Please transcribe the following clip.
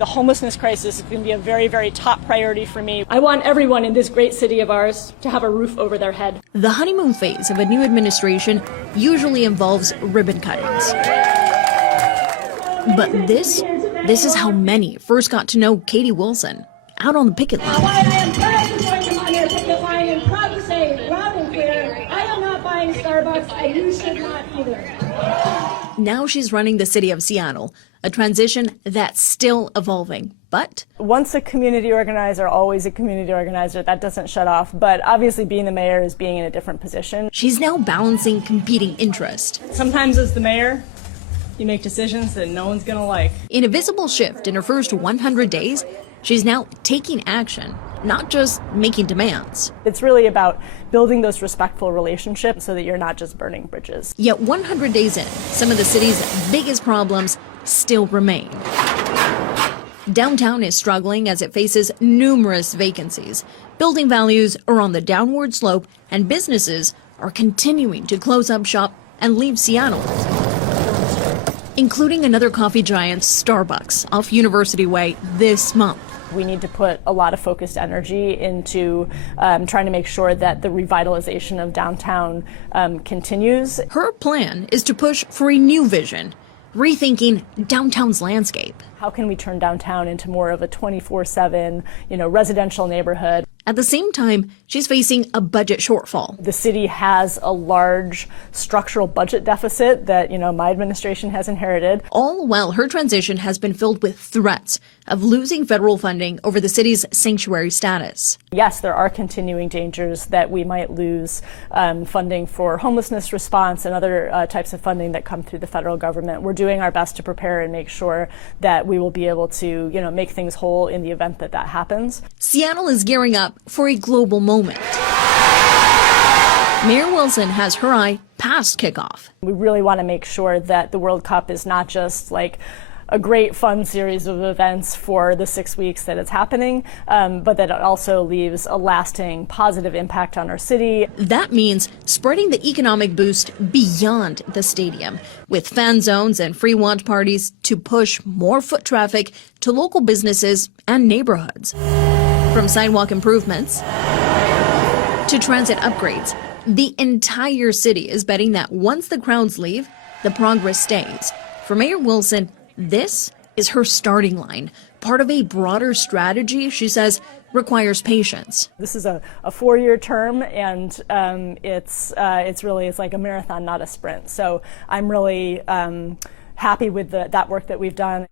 The homelessness crisis is going to be a very, very top priority for me. I want everyone in this great city of ours to have a roof over their head. The honeymoon phase of a new administration usually involves ribbon cuttings. But this is how many first got to know Katie Wilson out on the picket line. I am proud to join them on their picket line and proud to say loud and clear, I am not buying Starbucks and you should not either. Now she's running the city of Seattle, a transition that's still evolving. But once a community organizer, always a community organizer. That doesn't shut off. But obviously being the mayor is being in a different position. She's now balancing competing interests. Sometimes as the mayor, you make decisions that no one's going to like. In a visible shift in her first 100 days, she's now taking action, not just making demands. It's really about building those respectful relationships so that you're not just burning bridges. Yet 100 days in, some of the city's biggest problems still remain. Downtown is struggling as it faces numerous vacancies. Building values are on the downward slope, and businesses are continuing to close up shop and leave Seattle, including another coffee giant, Starbucks, off University Way this month. We need to put a lot of focused energy into trying to make sure that the revitalization of downtown continues. Her plan is to push for a new vision, rethinking downtown's landscape. How can we turn downtown into more of a 24/7, residential neighborhood? At the same time, she's facing a budget shortfall. The city has a large structural budget deficit that, my administration has inherited. All while her transition has been filled with threats of losing federal funding over the city's sanctuary status. Yes, there are continuing dangers that we might lose funding for homelessness response and other types of funding that come through the federal government. We're doing our best to prepare and make sure that we will be able to, make things whole in the event that that happens. Seattle is gearing up for a global moment. Mayor Wilson has her eye past kickoff. We really want to make sure that the World Cup is not just like a great fun series of events for the 6 weeks that it's happening, but that it also leaves a lasting positive impact on our city. That means spreading the economic boost beyond the stadium, with fan zones and free watch parties to push more foot traffic to local businesses and neighborhoods. From sidewalk improvements to transit upgrades, the entire city is betting that once the crowds leave, the progress stays. For Mayor Wilson, this is her starting line, part of a broader strategy she says requires patience. This is a 4-year term, and it's like a marathon, not a sprint. So I'm really happy with that work that we've done.